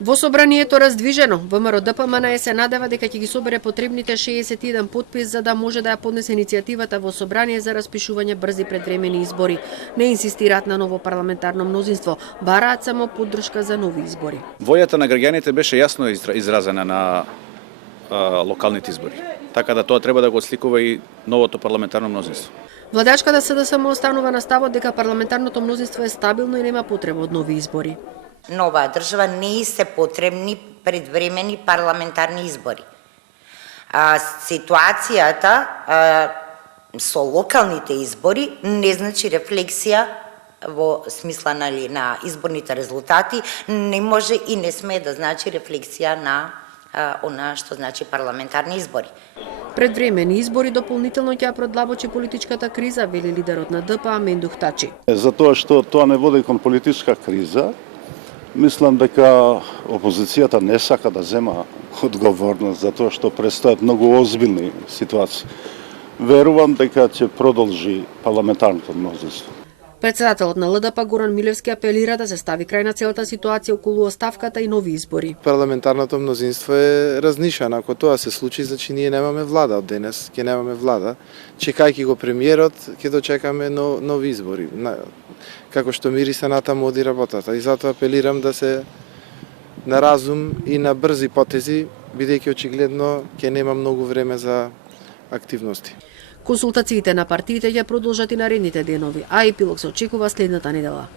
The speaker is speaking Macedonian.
Во собранието раздвижено, ВМРО-ДПМН се надева дека ќе ги собере потребните 61 потпис за да може да ја поднесе иницијативата во собрание за распишување брзи предвремени избори. Не инсистираат на ново парламентарно мнозинство, бараат само поддршка за нови избори. Војата на граѓаните беше јасно изразена на локалните избори. Така да тоа треба да го осликува и новото парламентарно мнозинство. Владачката СДСМ останува на ставот дека парламентарното мнозинство е стабилно и нема потреба од нови избори. На оваа држава не се потребни предвремени парламентарни избори. Ситуацијата со локалните избори не значи рефлексија во смисла на изборните резултати, не може и не сме да значи рефлексија на она што значи парламентарни избори. Предвремени избори дополнително ќе продлабочи политичката криза, вели лидерот на ДПА Мендух Тачи. Затоа што тоа не води кон политичка криза, мислам дека опозицијата не сака да зема одговорност за тоа што престојат многу озбилни ситуации. Верувам дека ќе продолжи парламентарното мнозинство. Председателот на ЛДП Горан Милевски апелира да се стави крај на целата ситуација околу оставката и нови избори. Парламентарното мнозинство е разнишано. Ако тоа се случи, значи ние немаме влада од денес, ќе немаме влада. Чекајќи го премиерот, ќе дочекаме нови избори. Како што мириса натаму оди работата. И затоа апелирам да се на разум и на брзи потези, бидејќи очигледно ќе нема многу време за активности. Консултациите на партиите ќе продолжат и наредните денови, а епилог се очекува следната недела.